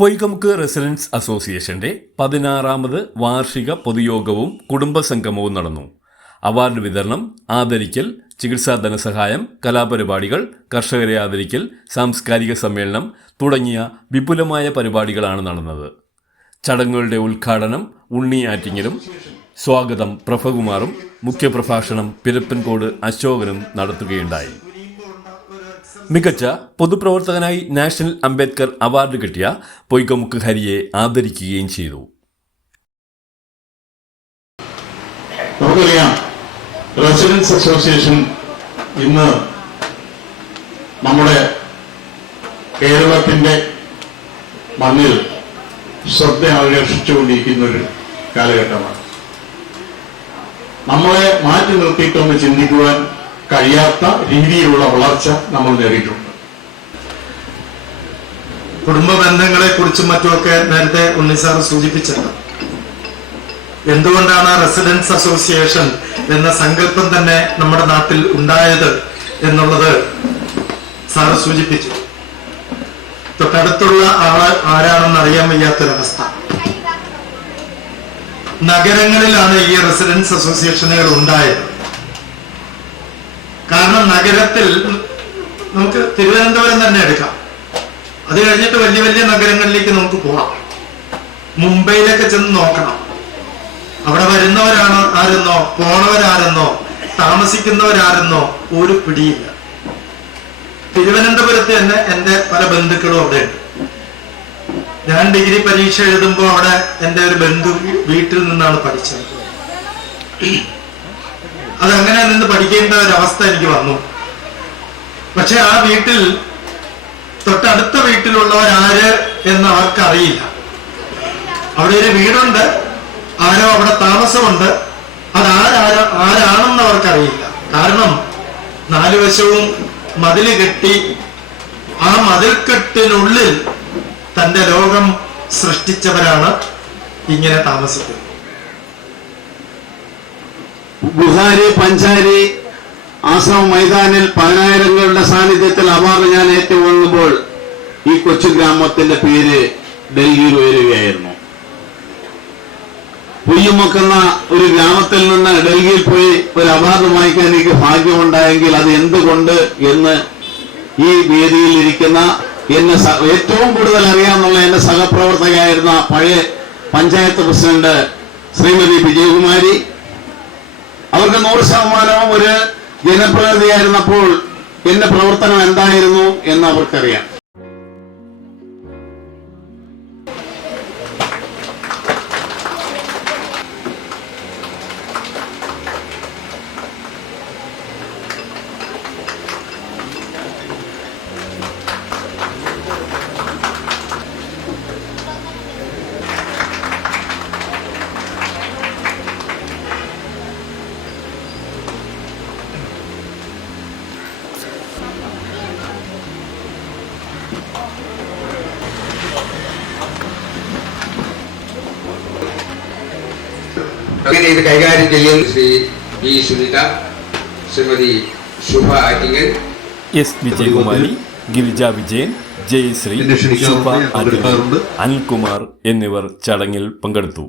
Poykamukku residence അസോസിയേഷന്റെ 16ാമത് വാർഷിക പൊതുയോഗവും കുടുംബസംഗമവും നടന്നു. അവാർഡ് വിതരണം, ആദരിക്കൽ, ചികിത്സാ ധനസഹായം, കലാപരിപാടികൾ, കർഷകരെ ആദരിക്കൽ, സാംസ്കാരിക സമ്മേളനം തുടങ്ങിയ വിപുലമായ പരിപാടികളാണ് നടന്നത്. ചടങ്ങുകളുടെ ഉദ്ഘാടനം ഉണ്ണി ആറ്റിങ്ങലും സ്വാഗതം പ്രഭകുമാറും മുഖ്യപ്രഭാഷണം പിരപ്പൻകോട് അശോകനും നടത്തുകയുണ്ടായി. മികച്ച പൊതുപ്രവർത്തകനായി നാഷണൽ അംബേദ്കർ അവാർഡ് കിട്ടിയ പൊയ്കമുക്ക് ഹരിയെ ആദരിക്കുകയും ചെയ്തു. നമുക്കറിയാം, റെസിഡൻസ് അസോസിയേഷൻ ഇന്ന് നമ്മുടെ കേരളത്തിന്റെ മണ്ണിൽ ശ്രദ്ധ ആകർഷിച്ചുകൊണ്ടിരിക്കുന്ന ഒരു കാലഘട്ടമാണ്. നമ്മളെ മാറ്റി നിർത്തിയിട്ടൊന്ന് ചിന്തിക്കുവാൻ കഴിയാത്ത രീതിയിലുള്ള വളർച്ച നമ്മൾ നേടിയിട്ടുണ്ട്. കുടുംബ ബന്ധങ്ങളെ കുറിച്ചും മറ്റുമൊക്കെ നേരത്തെ ഉണ്ണിസാർ സൂചിപ്പിച്ചത്. എന്തുകൊണ്ടാണ് റെസിഡൻസ് അസോസിയേഷൻ എന്ന സങ്കല്പം തന്നെ നമ്മുടെ നാട്ടിൽ ഉണ്ടായത് എന്നുള്ളത് സാറ് സൂചിപ്പിച്ചു. തൊട്ടടുത്തുള്ള ആള് ആരാണെന്ന് അറിയാൻ വയ്യാത്തൊരവസ്ഥ. നഗരങ്ങളിലാണ് ഈ റെസിഡൻസ് അസോസിയേഷനുകൾ ഉണ്ടായത്. കാരണം നഗരത്തിൽ നമുക്ക് തിരുവനന്തപുരം തന്നെ എടുക്കാം, അത് കഴിഞ്ഞിട്ട് വലിയ വലിയ നഗരങ്ങളിലേക്ക് നമുക്ക് പോവാം. മുംബൈയിലൊക്കെ ചെന്ന് നോക്കണം, അവിടെ വരുന്നവരാണ് ആരെന്നോ പോണവരാരെന്നോ താമസിക്കുന്നവരാരെന്നോ ഒരു പിടിയില്ല. തിരുവനന്തപുരത്ത് തന്നെ എൻ്റെ പല ബന്ധുക്കളും അവിടെ ഉണ്ട്. ഞാൻ ഡിഗ്രി പരീക്ഷ എഴുതുമ്പോൾ അവിടെ എൻ്റെ ഒരു ബന്ധു വീട്ടിൽ നിന്നാണ് പഠിച്ചത്. അതങ്ങനെ നിന്ന് പഠിക്കേണ്ട ഒരവസ്ഥ എനിക്ക് വന്നു. പക്ഷെ ആ വീട്ടിൽ തൊട്ടടുത്ത വീട്ടിലുള്ളവരാര് എന്ന് അവർക്കറിയില്ല. അവിടെ ഒരു വീടുണ്ട്, ആരോ അവിടെ താമസമുണ്ട്, ആരാണെന്ന് അവർക്കറിയില്ല. കാരണം നാലുവശവും മതില് കെട്ടി ആ മതിൽക്കെട്ടിനുള്ളിൽ തന്റെ ലോകം സൃഷ്ടിച്ചവരാണ് ഇങ്ങനെ താമസിക്കുന്നത്. ബുഹാരി പഞ്ചാരി ആശ്രമ മൈതാനിൽ 10,000ങ്ങളുടെ സാന്നിധ്യത്തിൽ അവാർഡ് ഞാൻ ഏറ്റുവാങ്ങുമ്പോൾ ഈ കൊച്ചു ഗ്രാമത്തിന്റെ പേര് ഡൽഹിയിൽ ഉയരുകയായിരുന്നു. പൊയ്കമുക്കെന്ന ഒരു ഗ്രാമത്തിൽ നിന്ന് ഡൽഹിയിൽ പോയി ഒരു അവാർഡ് വാങ്ങിക്കാൻ എനിക്ക് ഭാഗ്യമുണ്ടായെങ്കിൽ അത് എന്തുകൊണ്ട് എന്ന് ഈ വേദിയിൽ ഇരിക്കുന്ന എന്നെ ഏറ്റവും കൂടുതൽ അറിയാമെന്നുള്ള എന്റെ സഹപ്രവർത്തകയായിരുന്ന പഴയ പഞ്ചായത്ത് പ്രസിഡന്റ് ശ്രീമതി വിജയകുമാരി, അവർക്ക് 100% ഒരു ജനപ്രതിനിധിയായിരുന്നപ്പോൾ എന്റെ പ്രവർത്തനം എന്തായിരുന്നു എന്ന് അവർക്കറിയാം. അങ്ങനെ ഇത് കൈകാര്യം ചെയ്യുന്ന ശ്രീ പി സുനിത, ശ്രീമതി ശുഭ ആറ്റിങ്ങൽ, എസ് വിജയകുമാരി, ഗിരിജ വിജയൻ, ജയശ്രീ, ശുഭ ആറ്റിങ്ങൽ, അനിൽകുമാർ എന്നിവർ ചടങ്ങിൽ പങ്കെടുത്തു.